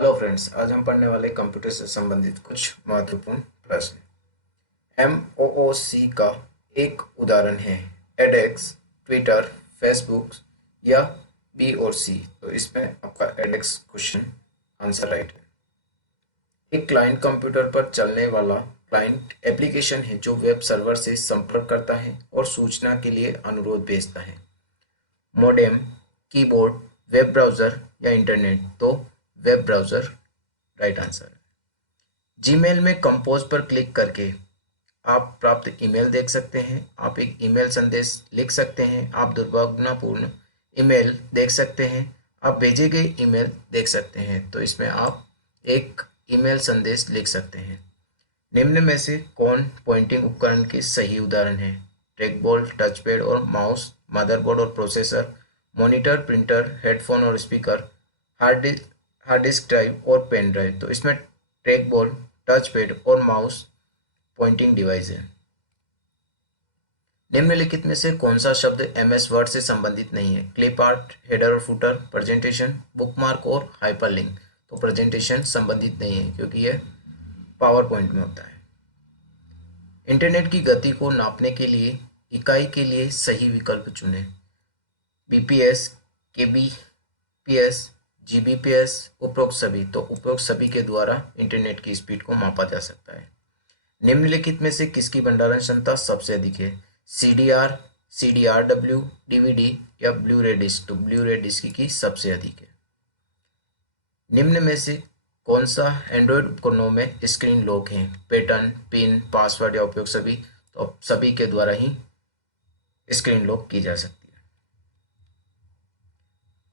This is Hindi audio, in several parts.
हेलो फ्रेंड्स, आज हम पढ़ने वाले कंप्यूटर से संबंधित कुछ महत्वपूर्ण प्रश्न। MOOC का एक उदाहरण है एडेक्स, ट्विटर, फेसबुक या बी और सी। तो इसमें आपका एडेक्स क्वेश्चन आंसर राइट है। एक क्लाइंट कंप्यूटर पर चलने वाला क्लाइंट एप्लीकेशन है जो वेब सर्वर से संपर्क करता है और सूचना के लिए अनुरोध भेजता है। मोडेम, कीबोर्ड, वेब ब्राउज़र या इंटरनेट। तो वेब ब्राउज़र राइट आंसर है। जीमेल में कंपोज पर क्लिक करके आप प्राप्त ईमेल देख सकते हैं। आप एक ईमेल संदेश लिख सकते हैं। आप दुर्भावनापूर्ण ईमेल देख सकते हैं। आप भेजे गए ईमेल देख सकते हैं। तो इसमें आप एक ईमेल संदेश लिख सकते हैं। निम्न में से कौन पॉइंटिंग उपकरण के सही उदाहरण है? ट्रैकबॉल, टचपैड और माउस, मदरबोर्ड और प्रोसेसर, मॉनिटर, प्रिंटर, हेडफोन और स्पीकर, हार्ड डिस्क ड्राइव और पेन ड्राइव। तो इसमें ट्रैकबॉल, टचपैड और माउस पॉइंटिंग डिवाइस है। निम्नलिखित में से कौन सा शब्द MS वर्ड से संबंधित नहीं है? क्लिप आर्ट, हेडर और फुटर, प्रेजेंटेशन, बुकमार्क और हाइपरलिंक। तो प्रेजेंटेशन संबंधित नहीं है क्योंकि यह पावर पॉइंट में होता है। इंटरनेट की गति को नापने के लिए इकाई के लिए सही विकल्प चुनें। BPS, KBPS, GBPS, उपरोक्त सभी। तो उपरोक्त सभी के द्वारा इंटरनेट की स्पीड को मापा जा सकता है। निम्नलिखित में से किसकी भंडारण क्षमता सबसे अधिक है? CDR, CDRW, DVD या ब्लू रे डिस्क। तो ब्लू रे डिस्क की सबसे अधिक है। निम्न में से कौन सा एंड्रॉयड उपकरणों में स्क्रीन लॉक है? पैटर्न, पिन, पासवर्ड या उपयोग सभी। तो सभी के द्वारा ही स्क्रीन लॉक की जा सकती है।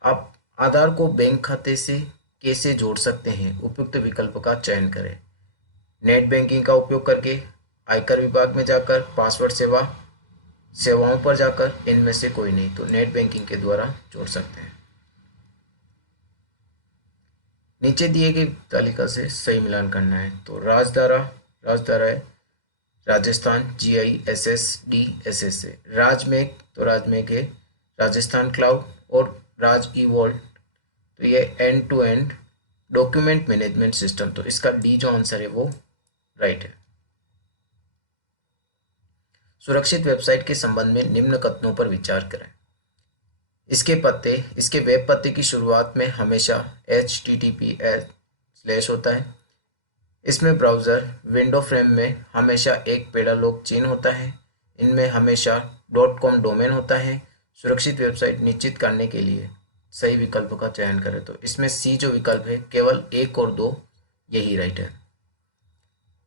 आप आधार को बैंक खाते से कैसे जोड़ सकते हैं? उपयुक्त विकल्प का चयन करें। नेट बैंकिंग का उपयोग करके, आयकर विभाग में जाकर, पासवर्ड सेवाओं पर जाकर, इनमें से कोई नहीं। तो नेट बैंकिंग के द्वारा जोड़ सकते हैं। नीचे दिए गई तालिका से सही मिलान करना है। तो राजधारा है राजस्थान, GISSDSS से। राजमेघ, तो राजमेघ है राजस्थान क्लाउड। और राज इवॉल्ट, तो ये end to end document management system. तो इसका डी जो आंसर है वो राइट है। सुरक्षित वेबसाइट के संबंध में निम्न कथनों पर विचार करें। इसके वेब पते की शुरुआत में हमेशा HTTPS/ होता है। इसमें ब्राउज़र विंडो फ्रेम में हमेशा एक पेडालोक चिन्ह होता है। इनमें हमेशा .com डोमेन होता है। सुरक्षित वेबसाइट निश्चित करने के लिए सही विकल्प का चयन करें। तो इसमें सी जो विकल्प है केवल 1 और 2 यही राइट है।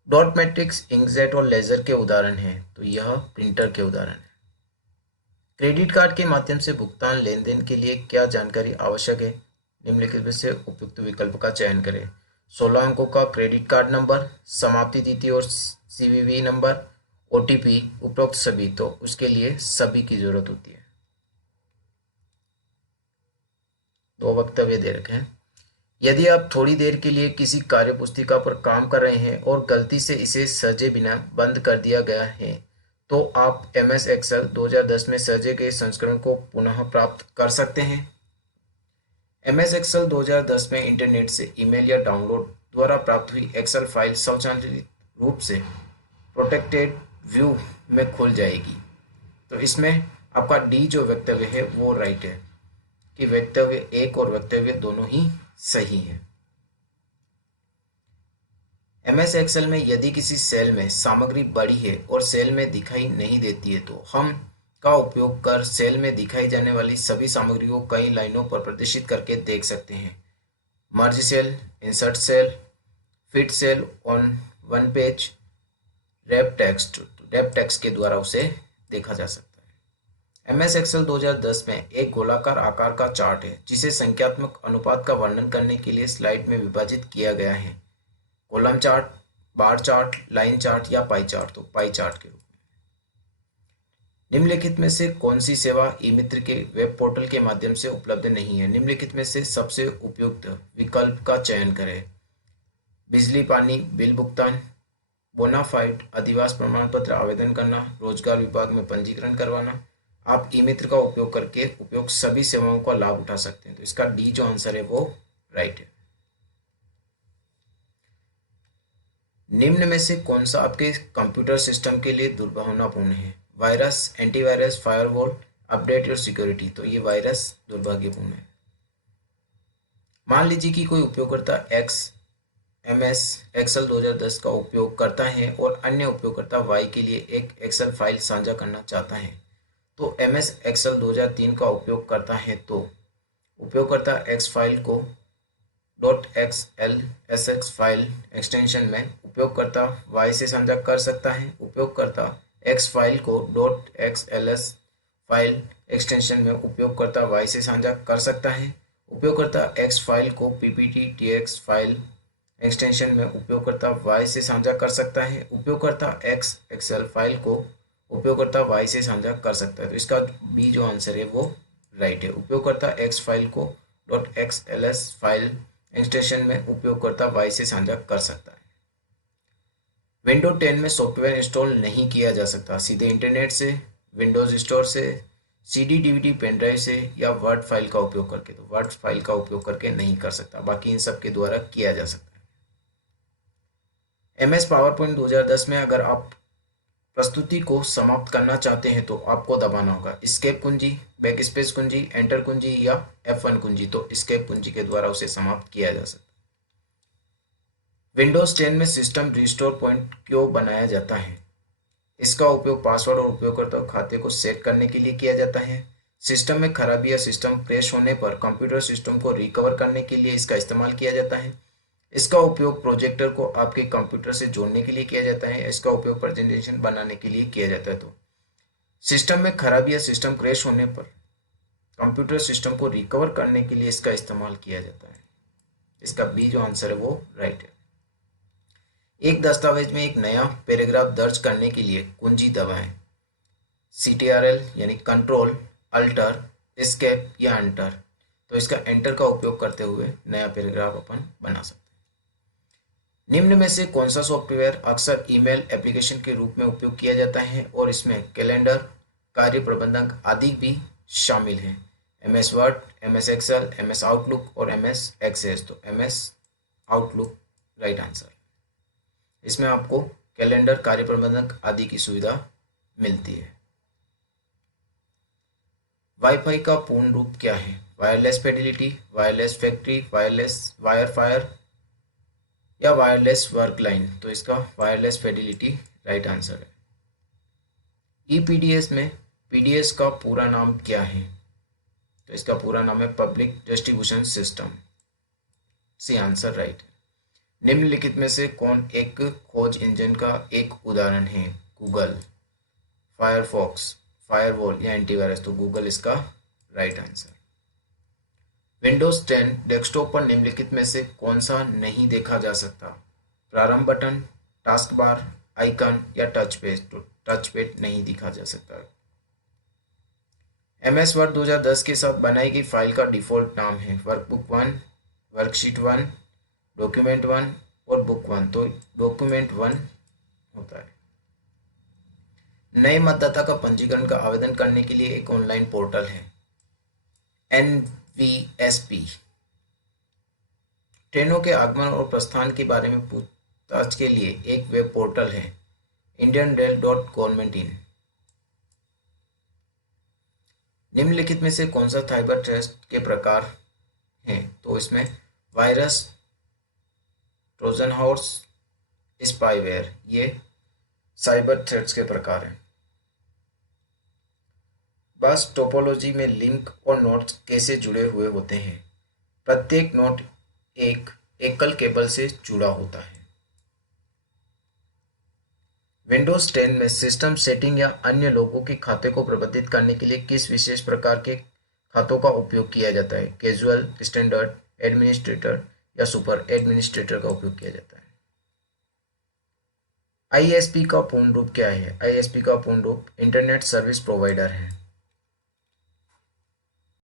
डॉट मैट्रिक्स, इंकजेट और लेजर के उदाहरण हैं। तो यह प्रिंटर के उदाहरण है। क्रेडिट कार्ड के माध्यम से भुगतान लेनदेन के लिए क्या जानकारी आवश्यक है? निम्नलिखित में से उपयुक्त विकल्प का चयन करें। 16 अंकों का क्रेडिट कार्ड नंबर, समाप्ति तिथि और CVV नंबर, OTP, उपरोक्त सभी। तो उसके लिए सभी की जरूरत होती है। 2 वक्तव्य दे रखे हैं। यदि आप थोड़ी देर के लिए किसी कार्य पुस्तिका पर काम कर रहे हैं और गलती से इसे सजे बिना बंद कर दिया गया है, तो आप MS Excel 2010 में सजे गए संस्करण को पुनः प्राप्त कर सकते हैं। MS Excel 2010 में इंटरनेट से ईमेल या डाउनलोड द्वारा प्राप्त हुई एक्सेल फाइल स्वचालित रूप से प्रोटेक्टेड व्यू में खुल जाएगी। तो इसमें आपका डी जो वक्तव्य है वो राइट है कि वक्तव्य 1 और वक्तव्य दोनों ही सही है। MS Excel में यदि किसी सेल में सामग्री बड़ी है और सेल में दिखाई नहीं देती है, तो हम का उपयोग कर सेल में दिखाई जाने वाली सभी सामग्री को कई लाइनों पर प्रदर्शित करके देख सकते हैं। Merge cell, insert cell, fit cell on one page, wrap text के द्वारा उसे देखा जा सकता है। MS Excel 2010 में एक गोलाकार आकार का चार्ट है जिसे संख्यात्मक अनुपात का वर्णन करने के लिए स्लाइड में विभाजित किया गया है। Column chart, bar chart, line chart या पाई चार्ट। तो पाई चार्ट के रूप में। निम्नलिखित में से कौन सी सेवा ई मित्र के वेब पोर्टल के माध्यम से उपलब्ध नहीं है? निम्नलिखित में से सबसे उपयुक्त विकल्प का चयन करें। बिजली पानी बिल भुगतान, बोनाफाइड अधिवास प्रमाण पत्र आवेदन करना, रोजगार विभाग में पंजीकरण करवाना। आप ई मित्र का उपयोग करके उपयोग सभी सेवाओं का लाभ उठा सकते हैं। तो इसका डी जो आंसर है वो राइट है। निम्न में से कौन सा आपके कंप्यूटर सिस्टम के लिए दुर्भावनापूर्ण है? Virus, antivirus, firewall, update your security. तो ये वायरस दुर्भाग्यपूर्ण है। मान लीजिए कि कोई उपयोगकर्ता एक्स एमएस एक्सेल 2010 का उपयोग करता है और अन्य उपयोगकर्ता वाई के लिए एक एक्सेल फाइल साझा करना चाहता है। तो एमएस एक्सेल 2003 का उपयोग करता है तो उपयोगकर्ता एक्स फाइल को .xlsx फाइल एक्सटेंशन में उपयोगकर्ता y से साझा कर सकता है। उपयोगकर्ता x फाइल को .xls फाइल एक्सटेंशन में उपयोगकर्ता y से साझा कर सकता है। उपयोगकर्ता x फाइल को ppttx फाइल एक्सटेंशन में उपयोगकर्ता y से साझा कर सकता है। उपयोगकर्ता x एक्सेल फाइल को उपयोगकर्ता y से साझा कर सकता है। तो इसका बी जो आंसर है वो राइट है। उपयोगकर्ता x फाइल को .xls फाइल एक्सटेंशन में उपयोगकर्ता y से साझा कर सकता है। विंडो 10 में सॉफ्टवेयर इंस्टॉल नहीं किया जा सकता सीधे इंटरनेट से, विंडोज स्टोर से, सीडी डीवीडी पेन ड्राइव से या वर्ड फाइल का उपयोग करके। तो वर्ड फाइल का उपयोग करके नहीं कर सकता, बाकी इन सब के द्वारा किया जा सकता है। एमएस पावर पॉइंट 2010 में अगर आप प्रस्तुति को समाप्त करना चाहते हैं तो आपको दबाना होगा एस्केप कुंजी, बैक स्पेस कुंजी, एंटर कुंजी या F1 कुंजी। तो एस्केप कुंजी के द्वारा उसे समाप्त किया जा सकता है। विंडोज 10 में सिस्टम रिस्टोर पॉइंट क्यों बनाया जाता है? इसका उपयोग पासवर्ड और उपयोगकर्ता खाते को सेट करने के लिए किया जाता है। सिस्टम में खराबी या सिस्टम क्रैश होने पर कंप्यूटर सिस्टम को रिकवर करने के लिए इसका इस्तेमाल किया जाता है। इसका उपयोग प्रोजेक्टर को आपके कंप्यूटर से जोड़ने के लिए किया जाता है। इसका उपयोग प्रेजेंटेशन बनाने के लिए किया जाता है। तो सिस्टम में खराबी या सिस्टम क्रैश होने पर कंप्यूटर सिस्टम को रिकवर करने के लिए इसका इस्तेमाल किया जाता है। इसका बी जो आंसर है वो राइट है। एक दस्तावेज में एक नया पैराग्राफ दर्ज करने के लिए कुंजी दबाएं। CTRL यानी कंट्रोल, अल्टर, एस्केप या एंटर। तो इसका एंटर का उपयोग करते हुए नया पैराग्राफ अपन बना सकते हैं। निम्न में से कौन सा सॉफ्टवेयर अक्सर ईमेल एप्लीकेशन के रूप में उपयोग किया जाता है और इसमें कैलेंडर, कार्य प्रबंधक आदि भी शामिल हैं? MS Word, MS Excel, MS Outlook और MS एक्सेस। तो MS आउटलुक राइट आंसर। इसमें आपको कैलेंडर, कार्य प्रबंधक आदि की सुविधा मिलती है। वाईफाई का पूर्ण रूप क्या है? Wireless fidelity, wireless factory, wireless वायरफायर या वायरलेस वर्क लाइन। तो इसका वायरलेस फिडेलिटी राइट आंसर है। ईपीडीएस में पीडीएस का पूरा नाम क्या है? तो इसका पूरा नाम है public distribution system. C answer right है। निम्नलिखित में से कौन एक खोज इंजन का एक उदाहरण है? गूगल, फायरफॉक्स, फायरवॉल या एंटीवायरस। तो गूगल इसका राइट आंसर। विंडोज 10 डेस्कटॉप पर निम्नलिखित में से कौन सा नहीं देखा जा सकता? प्रारंभ बटन, टास्क बार, आइकन या टच पेज। तो टच पेज नहीं दिखा जा सकता। MS वर्ड 2010 के साथ बनाई गई फाइल का डिफ़ॉल्ट नाम है वर्कबुक 1, वर्कशीट 1, डॉक्यूमेंट 1 और बुक 1। तो डॉक्यूमेंट 1 होता है। नए मतदाता का पंजीकरण का आवेदन करने के लिए एक ऑनलाइन पोर्टल है NVSP। ट्रेनों के आगमन और प्रस्थान के बारे में पूछताछ के लिए एक वेब पोर्टल है indianrail.government.in। निम्नलिखित में से कौन सा साइबर थ्रेट के प्रकार हैं? तो इसमें वायरस, ट्रोजन हॉर्स, स्पाईवेयर ये साइबर थ्रेट्स के प्रकार हैं। बस टोपोलॉजी में लिंक और नोड्स कैसे जुड़े हुए होते हैं? प्रत्येक नोड एक एकल केबल से जुड़ा होता है। विंडोज 10 में सिस्टम सेटिंग या अन्य लोगों के खाते को प्रबंधित करने के लिए किस विशेष प्रकार के खातों का उपयोग किया जाता है? कैजुअल, स्टैंडर्ड, एडमिनिस्ट्रेटर या सुपर एडमिनिस्ट्रेटर का उपयोग किया जाता है। ISP का पूर्ण रूप क्या है? ISP का पूर्ण रूप इंटरनेट सर्विस प्रोवाइडर है।